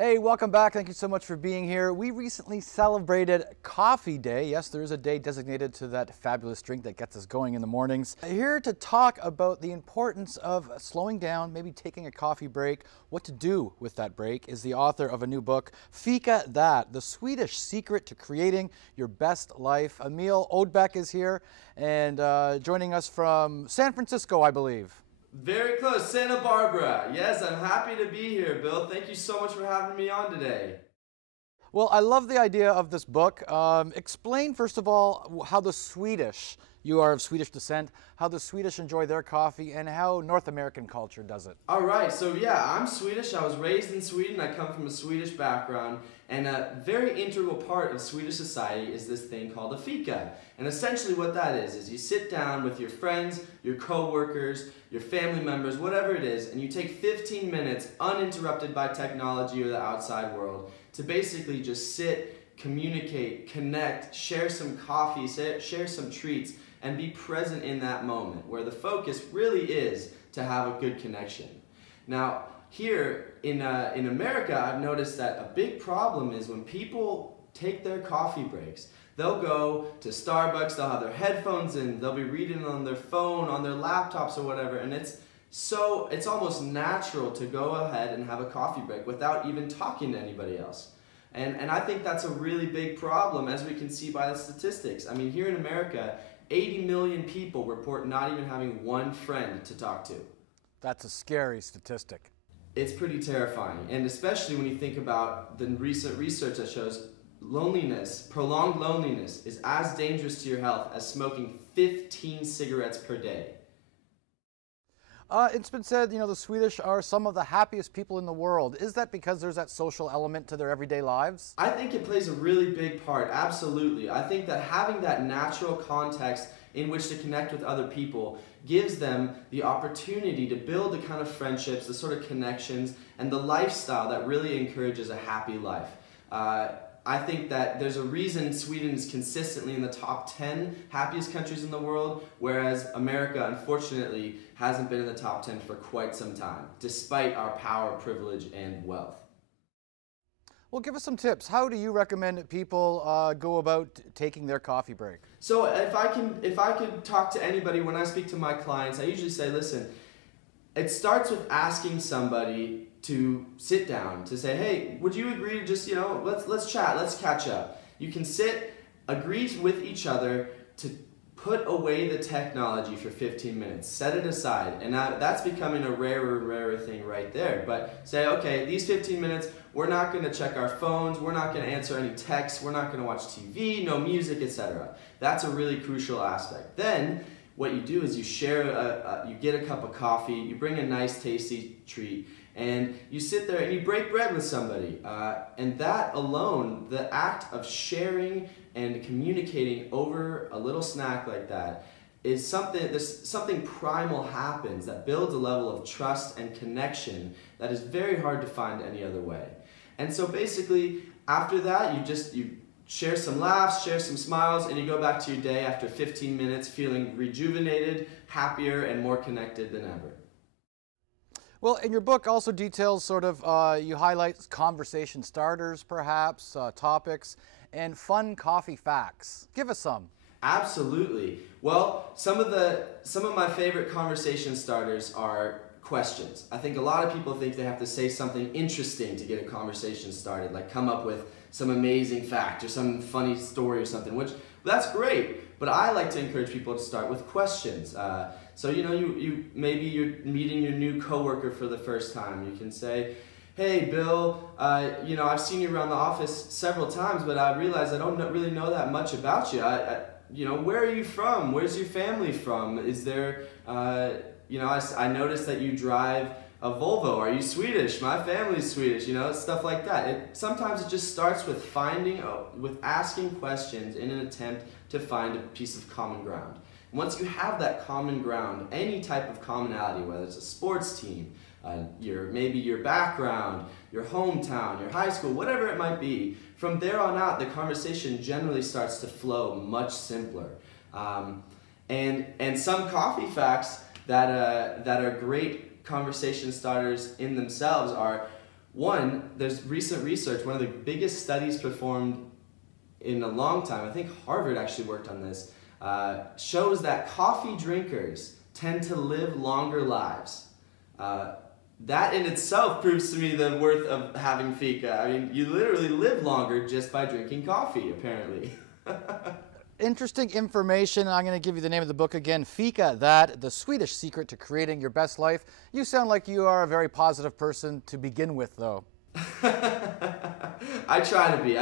Hey, welcome back. Thank you so much for being here. We recently celebrated Coffee Day. Yes, there is a day designated to that fabulous drink that gets us going in the mornings. Here to talk about the importance of slowing down, maybe taking a coffee break, what to do with that break, is the author of a new book, Fika That, the Swedish secret to creating your best life. Emile O is here and joining us from San Francisco, I believe. Very close, Santa Barbara. Yes, I'm happy to be here, Bill. Thank you so much for having me on today. Well, I love the idea of this book. Explain, first of all, how the Swedish, you are of Swedish descent, how the Swedish enjoy their coffee and how North American culture does it. All right, so yeah, I'm Swedish. I was raised in Sweden. I come from a Swedish background. And a very integral part of Swedish society is this thing called a fika. And essentially what that is you sit down with your friends, your co-workers, your family members, whatever it is, and you take 15 minutes uninterrupted by technology or the outside world to basically just sit, communicate, connect, share some coffee, share some treats, and be present in that moment where the focus really is to have a good connection. Now, here in America, I've noticed that a big problem is when people take their coffee breaks. They'll go to Starbucks, they'll have their headphones in, they'll be reading on their phone, on their laptops or whatever, and it's almost natural to go ahead and have a coffee break without even talking to anybody else. And I think that's a really big problem, as we can see by the statistics. I mean, here in America, 80 million people report not even having one friend to talk to. That's a scary statistic. It's pretty terrifying, and especially when you think about the recent research that shows prolonged loneliness is as dangerous to your health as smoking 15 cigarettes per day. It's been said, the Swedish are some of the happiest people in the world. Is that because there's that social element to their everyday lives? I think it plays a really big part, absolutely. I think that having that natural context in which to connect with other people gives them the opportunity to build the kind of friendships, the sort of connections, and the lifestyle that really encourages a happy life. I think that there's a reason Sweden is consistently in the top 10 happiest countries in the world, whereas America, unfortunately, hasn't been in the top 10 for quite some time, despite our power, privilege, and wealth. Well, give us some tips. How do you recommend people go about taking their coffee break? So if I could talk to anybody when I speak to my clients, I usually say, listen, it starts with asking somebody to sit down, to say, hey, would you agree to just, let's chat, let's catch up. You can agree with each other to put away the technology for 15 minutes, set it aside, and that's becoming a rarer and rarer thing right there. But say, okay, these 15 minutes, we're not going to check our phones, we're not going to answer any texts, we're not going to watch TV, no music, etc. That's a really crucial aspect. Then what you do is you you get a cup of coffee, you bring a nice tasty treat, and you sit there and you break bread with somebody. And that alone, the act of sharing and communicating over a little snack like that, is something primal happens that builds a level of trust and connection that is very hard to find any other way. And so basically, after that, you share some laughs, share some smiles, and you go back to your day after 15 minutes feeling rejuvenated, happier, and more connected than ever. Well, in your book also details you highlight conversation starters, perhaps, topics, and fun coffee facts. Give us some. Absolutely. Well, some of my favorite conversation starters are questions. I think a lot of people think they have to say something interesting to get a conversation started, like come up with some amazing fact or some funny story or something, which that's great, but I like to encourage people to start with questions. So maybe you're meeting your new coworker for the first time. You can say, hey Bill, I've seen you around the office several times, but I realize I don't really know that much about you. Where are you from? Where's your family from? Is there, I noticed that you drive a Volvo. Are you Swedish? My family's Swedish, stuff like that. Sometimes it just starts with asking questions in an attempt to find a piece of common ground. Once you have that common ground, any type of commonality, whether it's a sports team, maybe your background, your hometown, your high school, whatever it might be, from there on out, the conversation generally starts to flow much simpler. And some coffee facts that are great conversation starters in themselves are, One, there's recent research, one of the biggest studies performed in a long time, I think Harvard actually worked on this, shows that coffee drinkers tend to live longer lives. That in itself proves to me the worth of having fika. I mean, you literally live longer just by drinking coffee, apparently. Interesting information. I'm going to give you the name of the book again, Fika That, The Swedish Secret to Creating Your Best Life. You sound like you are a very positive person to begin with, though. I try to be.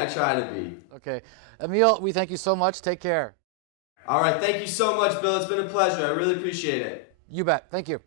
Okay. Emile, we thank you so much. Take care. All right. Thank you so much, Bill. It's been a pleasure. I really appreciate it. You bet. Thank you.